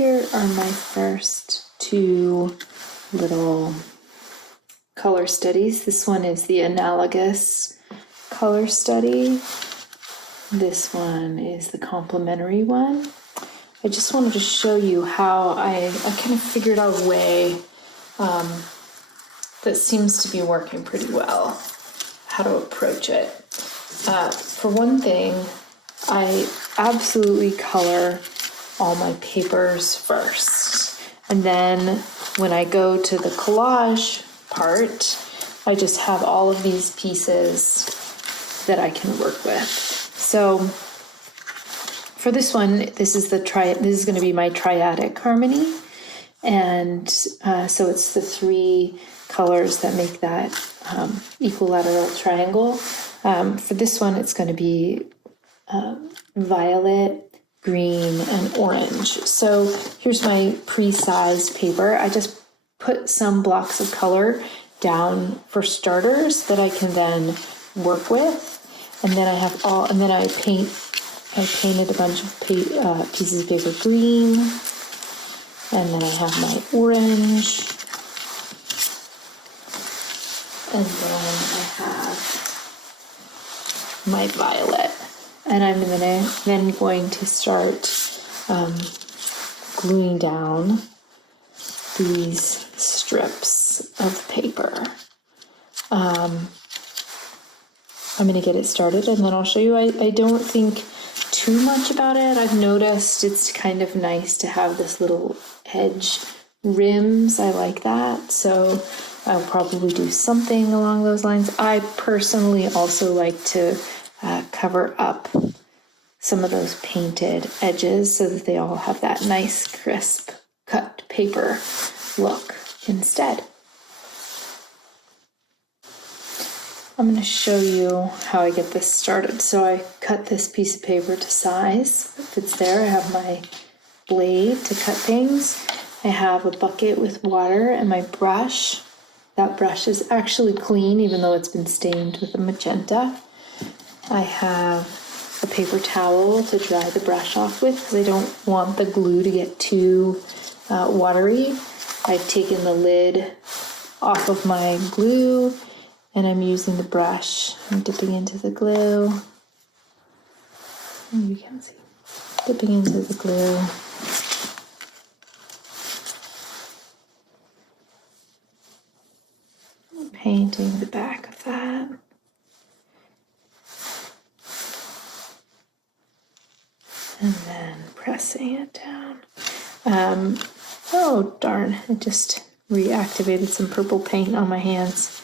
here are my first two little color studies. This one is the analogous color study. This one is the complementary one. I just wanted to show you how I kind of figured out a way that seems to be working pretty well, how to approach it. For one thing, I absolutely color all my papers first. And then when I go to the collage part, I just have all of these pieces that I can work with. So for this one, this is going to be my triadic harmony. And so it's the three colors that make that equilateral triangle. For this one, it's going to be violet, green, and orange. So here's my pre-sized paper. I just put some blocks of color down for starters that I can then work with. And then I painted a bunch of pieces of paper green. And then I have my orange. And then I have my violet. And I'm then going to start gluing down these strips of paper. I'm going to get it started and then I'll show you. I don't think too much about it. I've noticed it's kind of nice to have this little edge rims. I like that. So I'll probably do something along those lines. I personally also like to cover up some of those painted edges so that they all have that nice crisp cut paper look instead. I'm going to show you how I get this started. So I cut this piece of paper to size. If it's there, I have my blade to cut things. I have a bucket with water and my brush. That brush is actually clean, even though it's been stained with a magenta. I have a paper towel to dry the brush off with because I don't want the glue to get too watery. I've taken the lid off of my glue and I'm using the brush. I'm dipping into the glue. You can see. Dipping into the glue. Painting the back of that. And then pressing it down. Oh darn, it just reactivated some purple paint on my hands.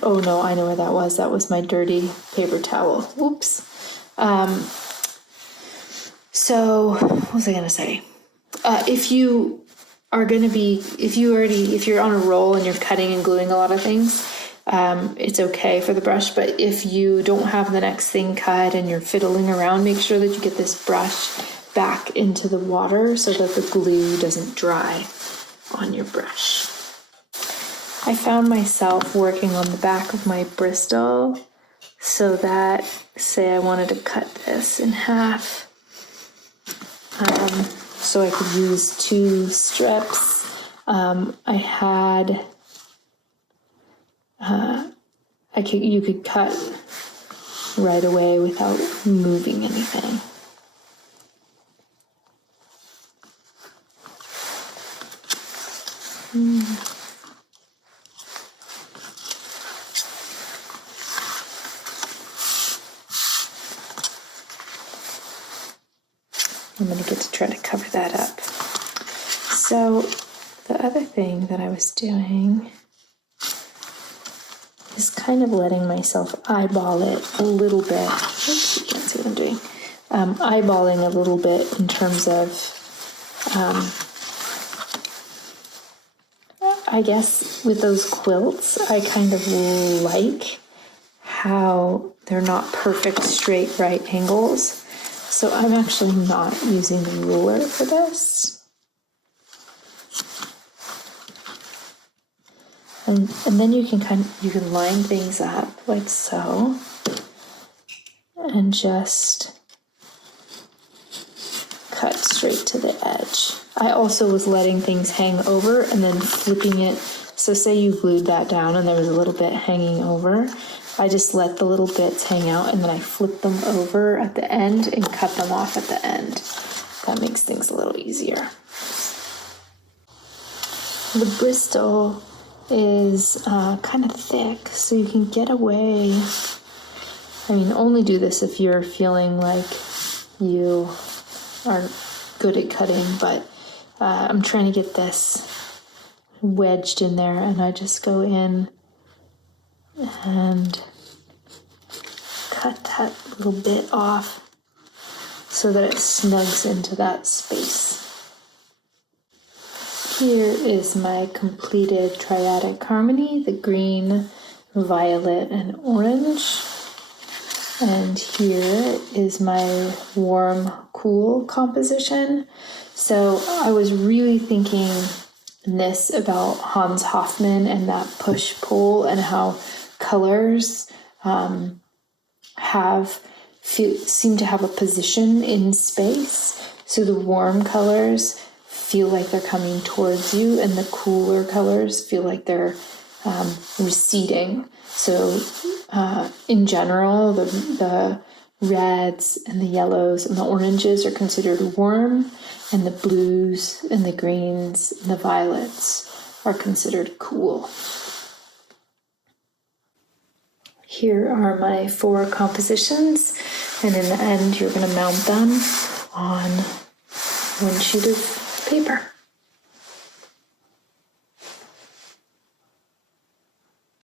Oh no, I know where that was. That was my dirty paper towel. Oops. So what was I gonna say? If you're on a roll and you're cutting and gluing a lot of things, it's okay for the brush. But if you don't have the next thing cut and you're fiddling around, make sure that you get this brush back into the water so that the glue doesn't dry on your brush. I found myself working on the back of my Bristol so that, say I wanted to cut this in half, so I could use two strips. You could cut right away without moving anything. I'm going to get to try to cover that up. So the other thing that I was doing is kind of letting myself eyeball it a little bit. Oops, you can't see what I'm doing. Eyeballing a little bit in terms of, I guess with those quilts, I kind of like how they're not perfect straight right angles. So I'm actually not using the ruler for this. And then you can line things up like so, and just that straight to the edge. I also was letting things hang over and then flipping it. So say you glued that down and there was a little bit hanging over. I just let the little bits hang out and then I flip them over at the end and cut them off at the end. That makes things a little easier. The Bristol is kind of thick, so you can get away. I mean, only do this if you're feeling like you are good at cutting, but I'm trying to get this wedged in there, and I just go in and cut that little bit off so that it snugs into that space. Here is my completed triadic harmony, the green, violet, and orange. And here is my warm, cool composition. So I was really thinking this about Hans Hofmann and that push-pull and how colors seem to have a position in space. So the warm colors feel like they're coming towards you, and the cooler colors feel like they're receding. So in general, the reds and the yellows and the oranges are considered warm, and the blues and the greens and the violets are considered cool. Here are my 4 compositions, and in the end you're going to mount them on one sheet of paper.